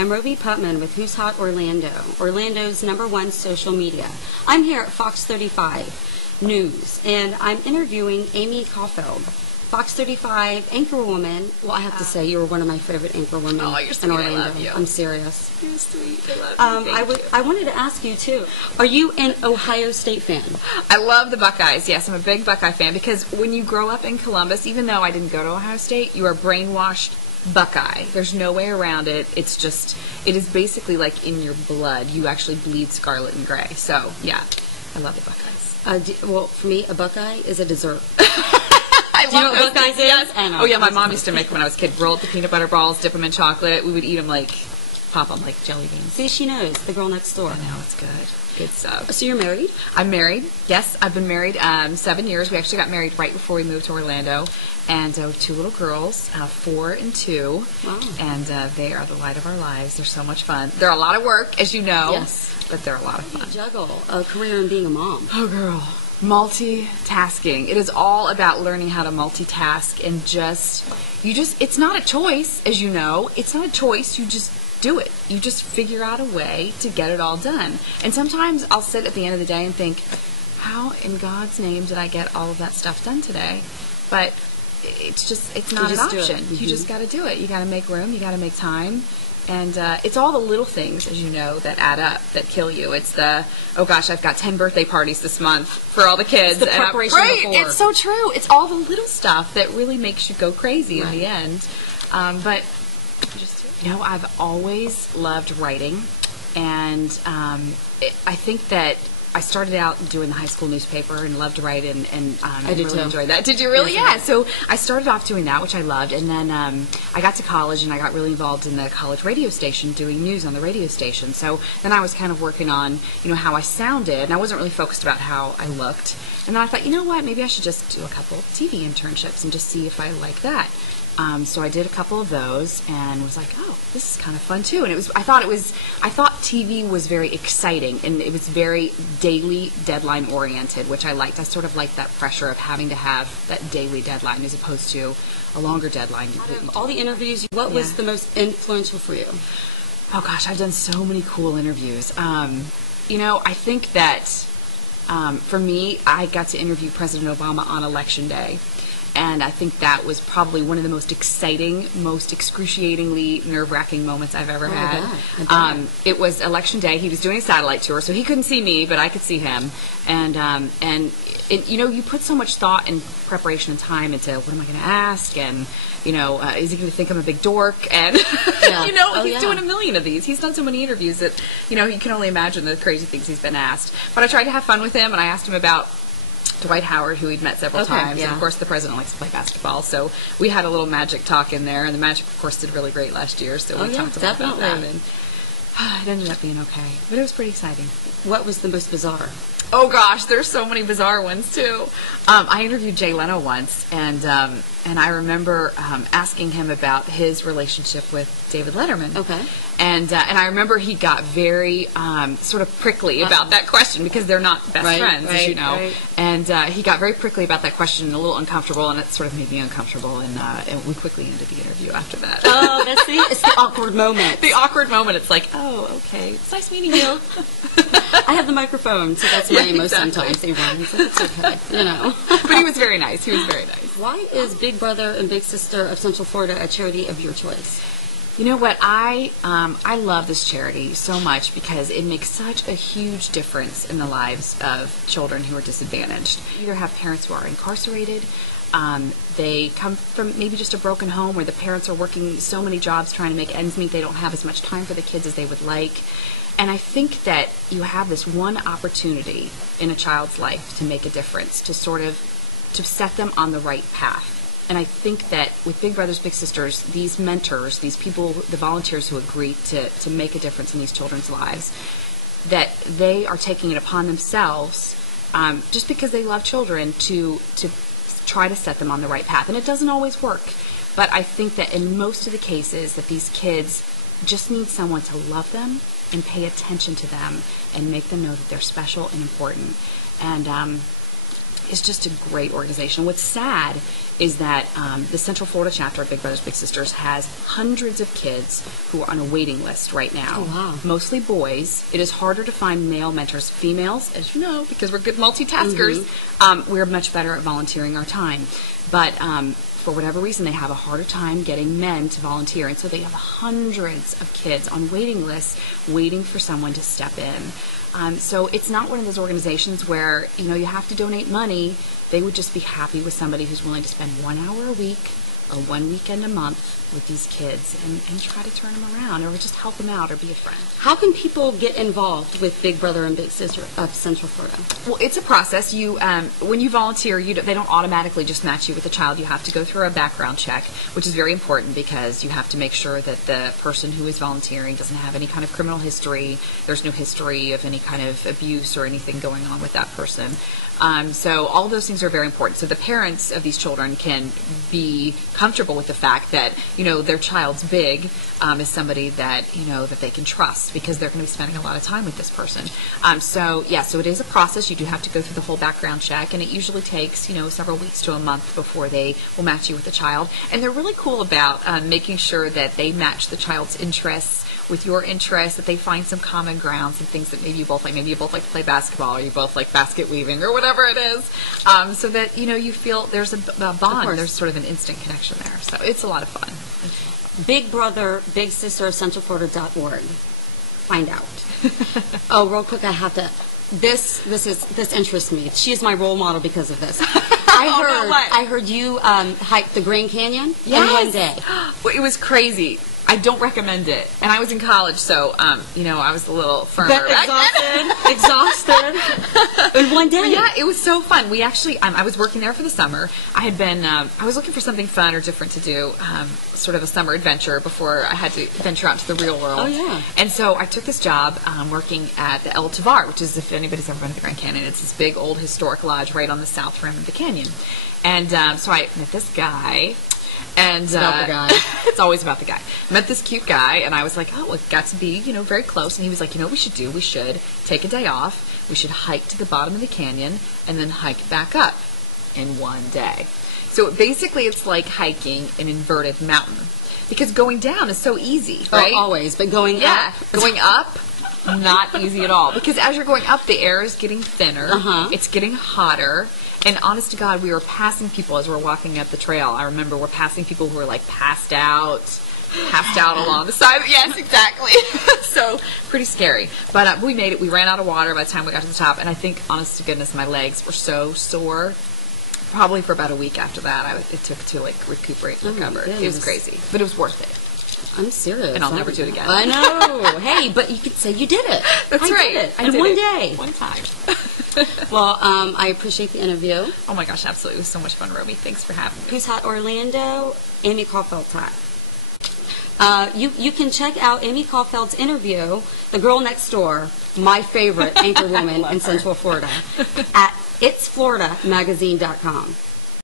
I'm Roby Putman with Who's Hot Orlando, Orlando's #1 social media. I'm here at Fox 35 News, and I'm interviewing Amy Kaufeldt, Fox 35 anchorwoman. Well, I have to say, you were one of my favorite anchorwomen in Orlando. I love you. I'm serious. You're sweet. I love you. I wanted to ask you, too, are you an Ohio State fan? I love the Buckeyes. Yes, I'm a big Buckeye fan because when you grow up in Columbus, even though I didn't go to Ohio State, you are brainwashed Buckeye. There's no way around it. It is basically like in your blood. You actually bleed scarlet and gray. So, yeah, I love the Buckeyes. Well, for me, a Buckeye is a dessert. Do you know what Buckeyes is? Yes. Oh, yeah, my mom used to make them when I was a kid. Roll up the peanut butter balls, dip them in chocolate. We would eat them pop them like jelly beans. See, she knows, the girl next door. I know, it's good. Good stuff. So you're married? I'm married. Yes, I've been married 7 years. We actually got married right before we moved to Orlando. And we have 2 little girls, 4 and 2. Wow. And they are the light of our lives. They're so much fun. They're a lot of work, as you know. Yes. But they're a lot of fun. How do you juggle a career and being a mom? Oh, girl. Multitasking. It is all about learning how to multitask and it's not a choice, as you know. It's not a choice. You just do it. You just figure out a way to get it all done. And sometimes I'll sit at the end of the day and think, how in God's name did I get all of that stuff done today? But it's not an option. You just got to do it. You got to make room. You got to make time. And it's all the little things, as you know, that add up, that kill you. It's oh gosh, I've got 10 birthday parties this month for all the kids. It's the preparation before. It's so true. It's all the little stuff that really makes you go crazy in the end. But you just do it. You know, I've always loved writing, and I think that I started out doing the high school newspaper and loved to write, and I did really too. enjoyed that. Did you really? Yeah. So I started off doing that, which I loved, and then I got to college and I got really involved in the college radio station, doing news on the radio station. So then I was kind of working on, how I sounded, and I wasn't really focused about how I looked. And then I thought, you know what, maybe I should just do a couple TV internships and just see if I like that. So I did a couple of those and was like, oh, this is kind of fun too. And I thought TV was very exciting, and it was very daily deadline oriented, which I liked. I sort of liked that pressure of having to have that daily deadline as opposed to a longer deadline. All the interviews, what was the most influential for you? Oh gosh, I've done so many cool interviews. I think that for me, I got to interview President Obama on Election Day. And I think that was probably one of the most exciting, most excruciatingly nerve-wracking moments I've ever had. It was Election Day. He was doing a satellite tour, so he couldn't see me, but I could see him. And you put so much thought and preparation and time into what am I going to ask, and is he going to think I'm a big dork? And he's doing a million of these. He's done so many interviews that you can only imagine the crazy things he's been asked. But I tried to have fun with him, and I asked him about Dwight Howard, who he'd met several times. And of course, the president likes to play basketball, so we had a little Magic talk in there, and the Magic, of course, did really great last year, so we talked about that, and it ended up being okay, but it was pretty exciting. What was the most bizarre? Oh gosh, there's so many bizarre ones too. I interviewed Jay Leno once, and I remember asking him about his relationship with David Letterman. Okay. And I remember he got very sort of prickly about that question, because they're not best friends, as you know. Right. And he got very prickly about that question, and a little uncomfortable, and it sort of made me uncomfortable, and we quickly ended the interview after that. Oh, it's the awkward moment. The awkward moment. It's like, oh, okay, it's nice meeting you. I have the microphone, so that's my emo sometimes. He runs. It's okay, But he was very nice. Why is Big Brother and Big Sister of Central Florida a charity of your choice? You know what, I love this charity so much because it makes such a huge difference in the lives of children who are disadvantaged. You either have parents who are incarcerated, they come from maybe just a broken home where the parents are working so many jobs trying to make ends meet, they don't have as much time for the kids as they would like. And I think that you have this one opportunity in a child's life to make a difference, to set them on the right path. And I think that with Big Brothers Big Sisters, these mentors, these people, the volunteers who agree to make a difference in these children's lives, that they are taking it upon themselves, just because they love children, to try to set them on the right path. And it doesn't always work. But I think that in most of the cases that these kids just need someone to love them and pay attention to them and make them know that they're special and important. And is just a great organization. What's sad is that the Central Florida chapter of Big Brothers Big Sisters has hundreds of kids who are on a waiting list right now. Oh, wow. Mostly boys. It is harder to find male mentors. Females, as you know, because we're good multitaskers, we're much better at volunteering our time. But for whatever reason, they have a harder time getting men to volunteer. And so they have hundreds of kids on waiting lists waiting for someone to step in. So it's not one of those organizations where, you have to donate money. They would just be happy with somebody who's willing to spend 1 hour a week or 1 weekend a month with these kids and try to turn them around or just help them out or be a friend. How can people get involved with Big Brother and Big Sister of Central Florida? Well, it's a process. When you volunteer, they don't automatically just match you with a child. You have to go through a background check, which is very important because you have to make sure that the person who is volunteering doesn't have any kind of criminal history. There's no history of any kind of abuse or anything going on with that person. So all those things are very important. So the parents of these children can be comfortable with the fact that, their child's big is somebody that, that they can trust because they're going to be spending a lot of time with this person. So it is a process. You do have to go through the whole background check, and it usually takes, several weeks to a month before they will match you with a child. And they're really cool about making sure that they match the child's interests with your interests, that they find some common ground, some things that maybe you both like. Maybe you both like to play basketball, or you both like basket weaving, or whatever it is, so that you feel there's a bond. There's sort of an instant connection there. So it's a lot of fun. Big Brother, Big Sister of CentralFlorida.org. Find out. Oh, real quick, I have to. This interests me. She is my role model because of this. I heard you hike the Grand Canyon in one day. Well, it was crazy. I don't recommend it. And I was in college, so, I was a little firmer. Exhausted. In one day. But yeah, it was so fun. We actually, I was working there for the summer. I was looking for something fun or different to do, sort of a summer adventure before I had to venture out to the real world. Oh, yeah. And so I took this job working at the El Tovar, which is, if anybody's ever been to the Grand Canyon, it's this big old historic lodge right on the south rim of the canyon. And so I met this guy. And it's about the guy. It's always about the guy. I met this cute guy, and I was like, oh, well, got to be, very close. And he was like, we should do? We should take a day off. We should hike to the bottom of the canyon and then hike back up in one day. So basically, it's like hiking an inverted mountain because going down is so easy, right? Oh, always, but going up. Going up, not easy at all. Because as you're going up, the air is getting thinner. It's getting hotter. And honest to God, we were passing people as we were walking up the trail. I remember we're passing people who were like passed out along the side. Yes, exactly. So pretty scary. But we made it. We ran out of water by the time we got to the top. And I think, honest to goodness, my legs were so sore. Probably for about a week after that, it took to recuperate and recover. It was crazy, but it was worth it. I'm serious. And I'll never do it again. I know. Hey, but you could say you did it. That's right. Did it. In one day. One time. Well, I appreciate the interview. Oh my gosh, absolutely. It was so much fun, Romy. Thanks for having me. Who's Hot Orlando? Amy Kaufeldt Hot. You can check out Amy Kaufeldt's interview, The Girl Next Door, my favorite anchor woman in Central Florida, at itsfloridamagazine.com.